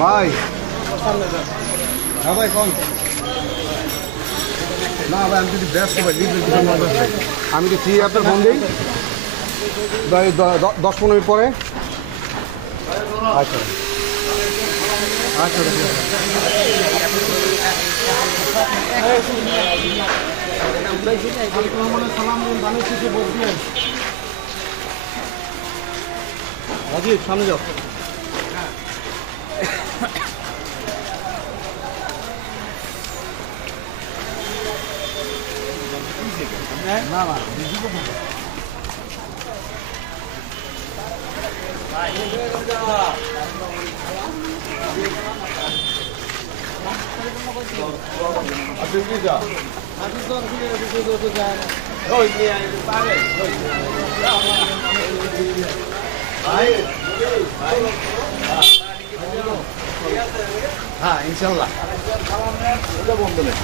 ভাই ভাই কোন না ভাই আমি যদি ব্যস্ত ভাই আমি কি ফ্রি আপনার ফোন দিই 10-15 মিনিট পরে আচ্ছা আচ্ছা রাজীব সামনে যাও না না হ্যাঁ ইনশাল্লাহ বন্ধু নেই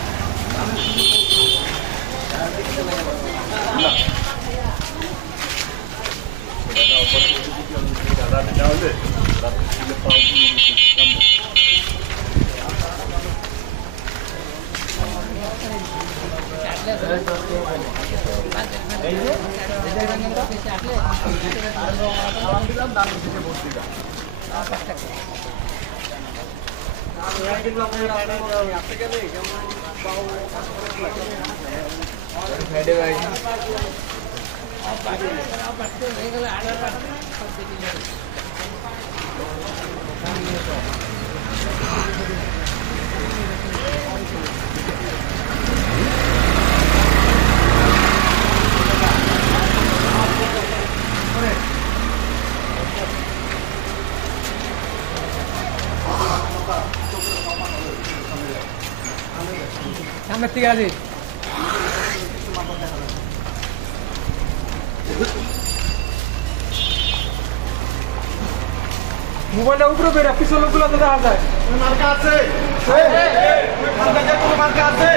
সামনে থেকে আসি মোবাইলটা উপরে বেরা পিছন লোকগুলো তো দেখা যায় মার্কা আছে মার্কা আছে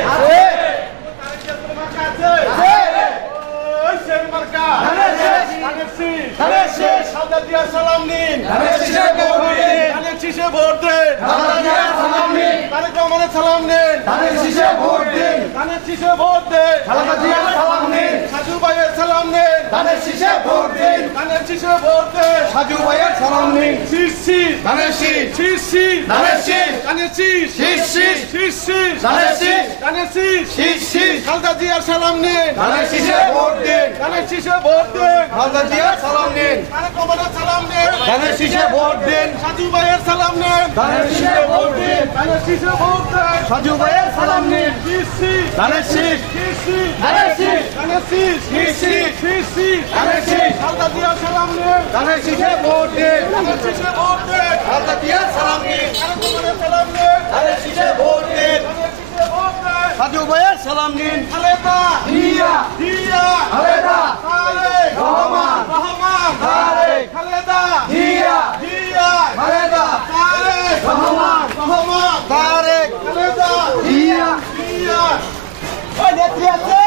সালাম নিন ভোট দেন সালাম নেন ভোট দেন ভোট দেন সাজু ভাইয়ের সালাম নেন ভোট দেন ভোট দেন সাজু ভাইয়ের সালাম নিন ধানের শীষ খালেদা জিয়ার সালাম নিন ভোট দেন ভোট দেন খালেদা জিয়ার সালাম নিন সালাম নেন ভোট দেন সাজু ভাইয়ের সালাম নেন ভোট দেন ভোট দেন সাজু ভাইয়ের সালাম নিন খালেদা জিয়ার সালাম নেন ভোট দেন ভোট দেন খালেদা জিয়ার সালাম নিন ভোট দেন সাজু ভাইয়ের সালাম নিন খালেদা জিয়া খালেদা তারেক রহমান তারেক খালেদা জিয়া খালেদা তারেক রহমান তারেক খালেদা জিয়া ওই নেত্রী আছে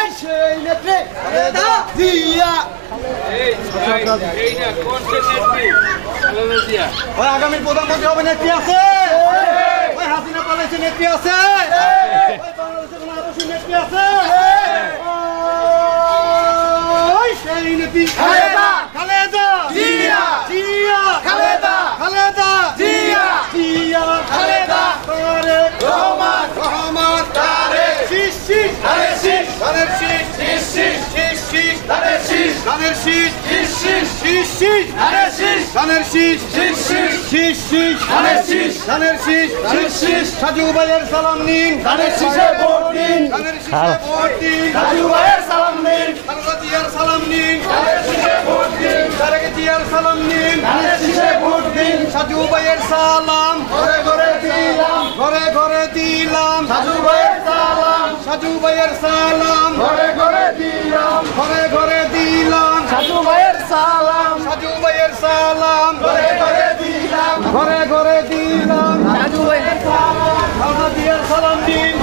এই সেই নেত্রী খালেদা জিয়া এই না কোন নেত্রী খালেদা জিয়া ওই আগামী প্রধানমন্ত্রী হবে নেত্রী আছে ওই হাসিনা পালাইছে নেত্রী আছে ওই বাংলাদেশের কোন আদর্শ নেত্রী আছে ওই সেই নেত্রী খালেদা জিয়া খালেদা জিয়া খালেদা তারেক রহমান তারেক সাজু ভাইয়ের সালাম নিন ভোট দিন সাজু ভাইয়ের সালাম নিন খালেদা জিয়ার সালাম নিন ভোট দিন তারেক জিয়ার সালাম নিন সাজু ভাইয়ের সালাম ঘরে ঘরে দিলাম ঘরে ঘরে দিলাম সাজু ভাইয়ের সালাম সাজু ভাইয়ের সালাম ঘরে ঘরে দিলাম ঘরে ঘরে দিলাম সাজু ভাইয়ের সালাম সাজু ভাইয়ের সালাম ঘরে ঘরে দিলাম ঘরে ঘরে দিলাম সাজু ভাইয়ের সালাম খালেদা জিয়ার সালাম দিন